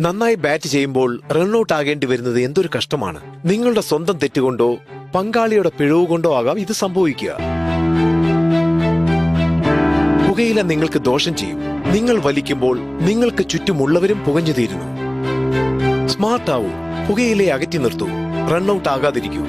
നന്നായി ബാറ്റ് ചെയ്യുമ്പോൾ റൺഔട്ട് ആകേണ്ടി വരുന്നത് എന്തൊരു കഷ്ടമാണ്. നിങ്ങളുടെ സ്വന്തം തെറ്റുകൊണ്ടോ പങ്കാളിയുടെ പിഴവ് കൊണ്ടോ ആകാം ഇത് സംഭവിക്കുക. പുകയില നിങ്ങൾക്ക് ദോഷം ചെയ്യും. നിങ്ങൾ വലിക്കുമ്പോൾ നിങ്ങൾക്ക് ചുറ്റുമുള്ളവരും പുകഞ്ഞു തീരുന്നു. സ്മാർട്ട് ആവൂ, പുകയിലെ അകറ്റി നിർത്തൂ, റൺഔട്ട് ആകാതിരിക്കൂ.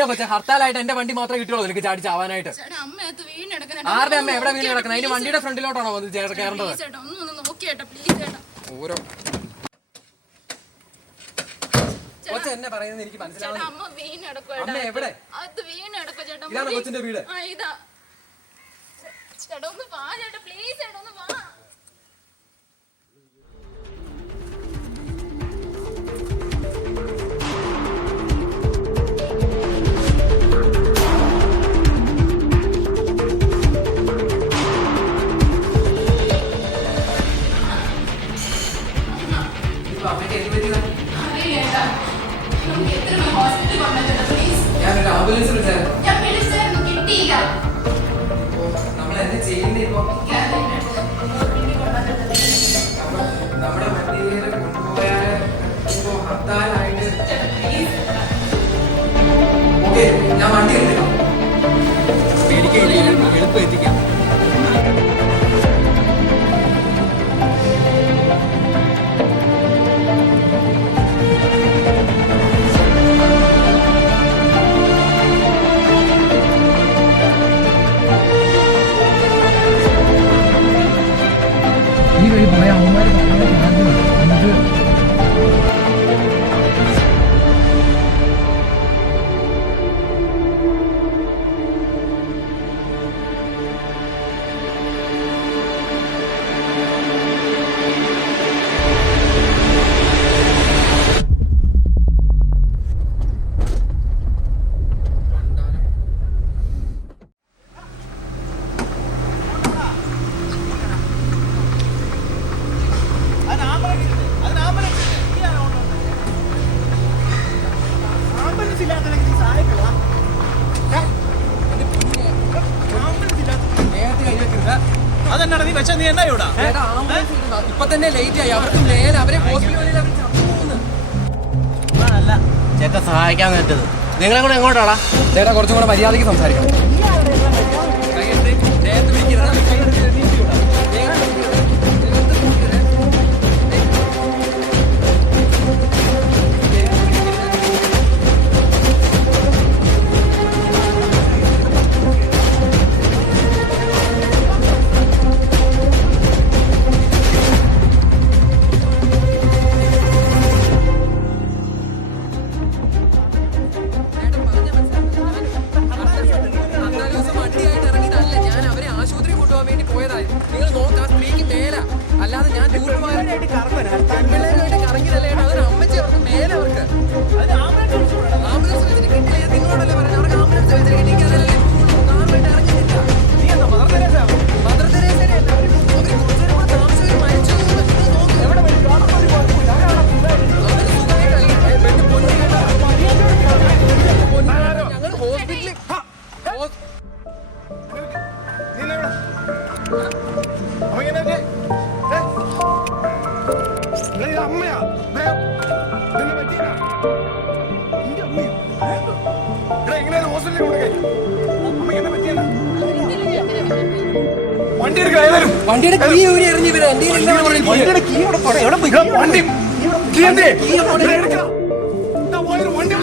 എന്റെ കൊച്ചെ ഹർത്താലായിട്ട് എന്റെ വണ്ടി മാത്രമേ കിട്ടുള്ളൂ നിനക്ക് ചാടി ചാവാനായിട്ട്. ആരുടെ അമ്മ എവിടെ വീണ് കിടക്കുന്നത്? അതിന് വണ്ടിയുടെ ഫ്രണ്ടിലോട്ടാണോ വന്ന് കയറേണ്ടത്? ഓരോ കൊച്ചെ എന്നെ പറയുന്നത് എനിക്ക് മനസ്സിലാവും. അമ്മ എവിടെ? ഇതാണ് കൊച്ചിന്റെ വീട്. ഞാനൊരു ആംബുലൻസ് വിളിച്ചായിരുന്നു. നമ്മളെന്താ ചെയ്യേണ്ടത് ഇപ്പൊ? നമ്മുടെ വണ്ടിയിൽ കൊണ്ടുപോയാൽ ഇപ്പോ ഹർത്താലായിട്ട് ഓക്കെ ഞാൻ വണ്ടി എടുക്കാം. പേടിക്കയില്ല, എളുപ്പം എത്തിക്കാം. ഈ വഴി പോയ അമ്മമാർ ഇപ്പൊ തന്നെ ലേറ്റ് ആയി. അവർക്ക് മേലെ അവരെ ചേട്ടാ സഹായിക്കാൻ പറ്റത് നിങ്ങളെ കൂടെ എങ്ങോട്ടാടാ? ചേട്ടാ കുറച്ചും കൂടെ മര്യാദയ്ക്ക് സംസാരിക്കണം. അല്ലാതെ ഞാൻ പെൺപിള്ളേരുമായിട്ട് കറങ്ങിയതല്ലേ. അതൊരു അമ്മച്ചി അവർക്ക് മേലെ അവർക്ക് ആംബുലൻസ് വെച്ചിട്ട് കിട്ടില്ല. നിങ്ങളോടല്ലേ പറഞ്ഞത് അവർക്ക് ആംബുലൻസ് വെച്ചിട്ട് കിട്ടിയെങ്കിൽ അതല്ലേ കാറുമായിട്ട് ഇറങ്ങിയില്ല. മദർ തെരേസയുടെ അല്ല അവർ കുറച്ചുപേരും കൂടെ താമസിച്ച് മരിച്ചു. ഞങ്ങൾ ഹോസ്പിറ്റലിൽ അമ്മയാ എങ്ങനെയാണ് ഹോസ്പിറ്റലിൽ കൊണ്ടുപോയി? അമ്മയ്ക്ക് എന്താ പറ്റിയെന്ന് വണ്ടി എടുക്കാം. ഏതായാലും വണ്ടിയുടെ കീ ഊരി എറിഞ്ഞു വരാം. വണ്ടിയുടെ കീ വണ്ടി കീ എന്തേ എടുക്കാം. വണ്ടി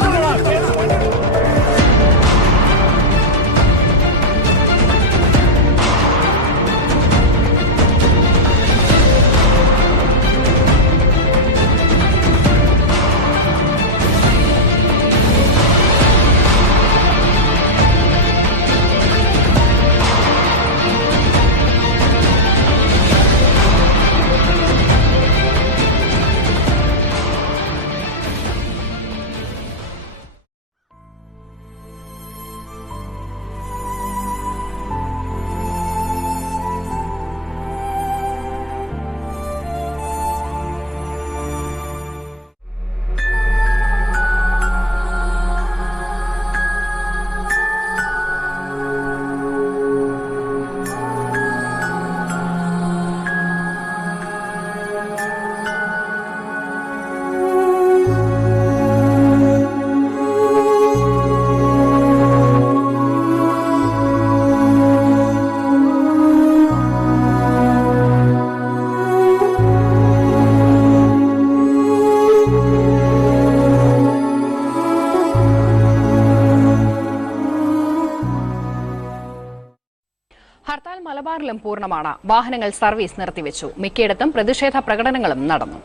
ഗതാഗതം പൂർണ്ണമാണ്. വാഹനങ്ങൾ സർവീസ് നിർത്തിവെച്ചു. മിക്കയിടത്തും പ്രതിഷേധ പ്രകടനങ്ങളും നടന്നു.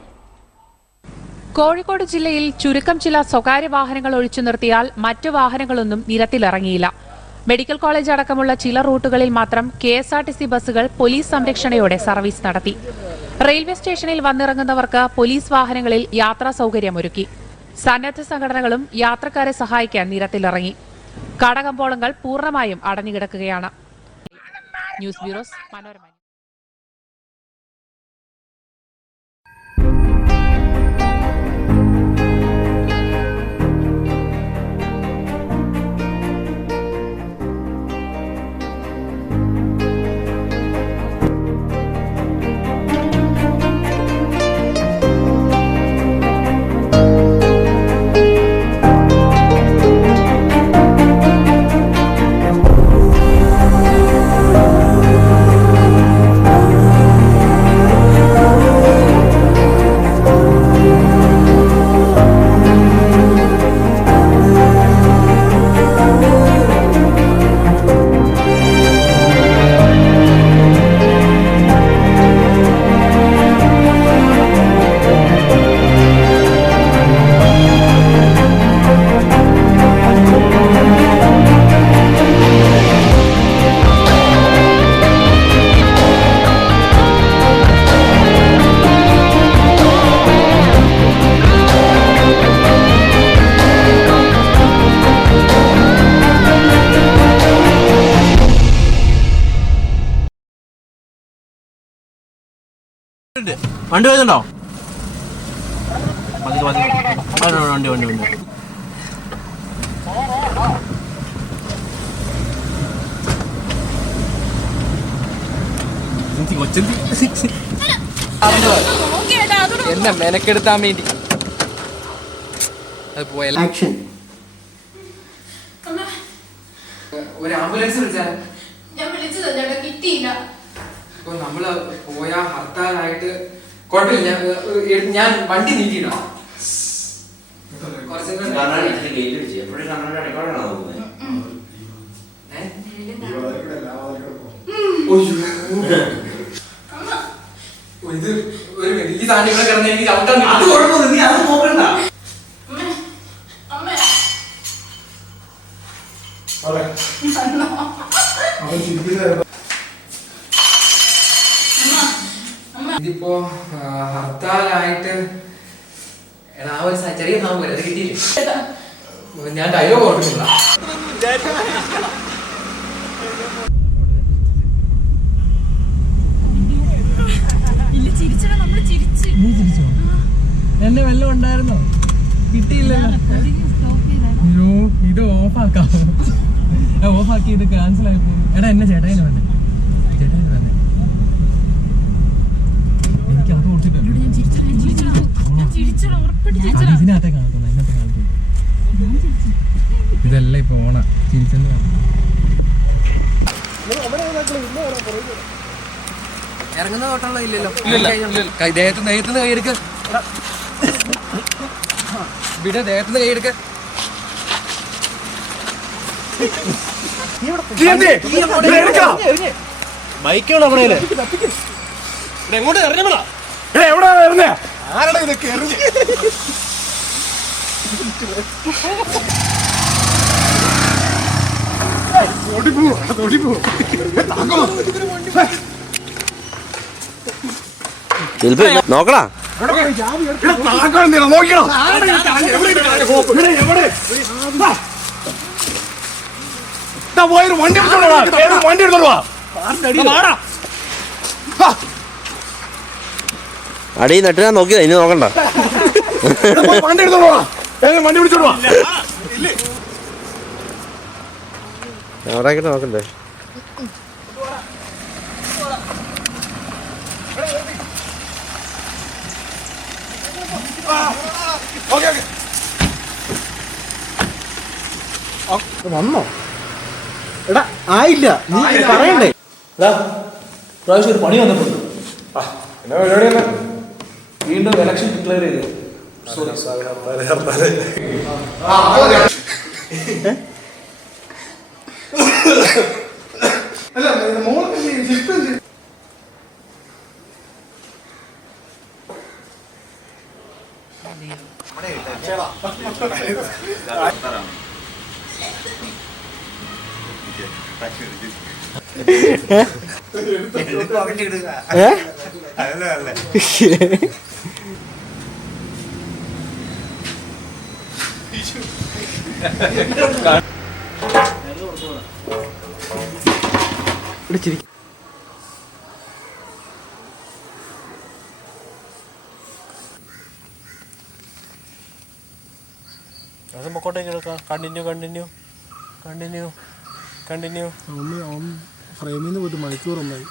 കോഴിക്കോട് ജില്ലയിൽ ചുരുക്കം ചില സ്വകാര്യ വാഹനങ്ങൾ ഒഴിച്ചു നിർത്തിയാൽ മറ്റു വാഹനങ്ങളൊന്നും നിരത്തിലിറങ്ങിയില്ല. മെഡിക്കൽ കോളേജ് അടക്കമുള്ള ചില റൂട്ടുകളിൽ മാത്രം KSRTC ബസ്സുകൾ പോലീസ് സംരക്ഷണയോടെ സർവീസ് നടത്തി. റെയിൽവേ സ്റ്റേഷനിൽ വന്നിറങ്ങുന്നവർക്ക് പോലീസ് വാഹനങ്ങളിൽ യാത്രാ സൌകര്യമൊരുക്കി. സന്നദ്ധ സംഘടനകളും യാത്രക്കാരെ സഹായിക്കാൻ നിരത്തിലിറങ്ങി. കടകമ്പോളങ്ങൾ പൂർണ്ണമായും അടഞ്ഞുകിടക്കുകയാണ്. News bureau Manorama. വണ്ടി വരുന്നുണ്ടോ? വണ്ടി വണ്ടി വണ്ടി എന്നെ മെനക്കെടുത്താൻ വേണ്ടി അത് പോയാൽ ഒരു ആംബുലൻസ് വിളിച്ചാൽ ഇപ്പൊ നമ്മള് പോയാ ഹർത്താലായിട്ട് കുഴപ്പമില്ല, ഞാൻ വണ്ടി നീക്കിയിടാം. ഇത് ഒരു ഈ സാധനങ്ങളെ കിടന്ന് എനിക്ക് ചവിട്ടാൻ നോക്കണ്ട. ഇതിപ്പോ ഹർത്താലായിട്ട് എടാ ഒരു ചെറിയ സാമ്പ അത് കിട്ടിയില്ലേ, ഞാൻ ഡയലോഗ് ഓർക്കുന്നില്ല. എന്നെ വല്ലതും ഉണ്ടായിരുന്നോ? കിട്ടിയില്ലല്ലോ. അയ്യോ ഇത് ഓഫാക്കാം, ഓഫാക്കി ഇത് ക്യാൻസൽ ആയി പോകും. എടാ എന്നെ ചേട്ടായിന് വന്നെ, ചേട്ടായിന് വന്നെ എനിക്ക് അത് കൊടുത്തിട്ടുണ്ട്. ഇതിനകത്തെ കാണത്തുള്ളൂ, അതിനകത്ത് കാണിക്കും. ഇതല്ല ഇപ്പൊ ഓണ ചിരിച്ചെന്ന് ഇറങ്ങുന്ന തോട്ടുള്ള ഇല്ലല്ലോ. ദേഹത്തുനിന്ന് കൈയെടുക്ക, വിട ദേഹത്തുനിന്ന് കൈയെടുക്ക. ബൈക്കുകൾ അവിടെ എങ്ങോട്ട് ഇറങ്ങണ? എവിടെ ആരുടെ ഇതൊക്കെ എറിഞ്ഞ് നോക്കടാ നോക്കിയോ പോയൊരു വണ്ടി വണ്ടി എടുത്തോളൂ. അടി നട്ടിനാ നോക്കിയതാ, ഇനി നോക്കണ്ട. വണ്ടി എടുത്തോളൂ, വണ്ടി പിടിച്ചോളൂ. അവിടെ നോക്കണ്ടേ? വന്നോ? എടാ ആയില്ല, നീ പറയണ്ടേ? പ്രാവശ്യം ഒരു പണി വന്നിട്ടുണ്ട്. എന്നാ പരിപാടിയല്ല? വീണ്ടും ഇലക്ഷൻ ഡിക്ലെയർ ചെയ്തു. അല്ല അത് മുക്കോട്ടേക്ക് എടുക്കാം. Continue continue continue continue. ഫ്രെയിമിൽ നിന്ന് പോയിട്ട് മണിക്കൂർ ഒന്നായി.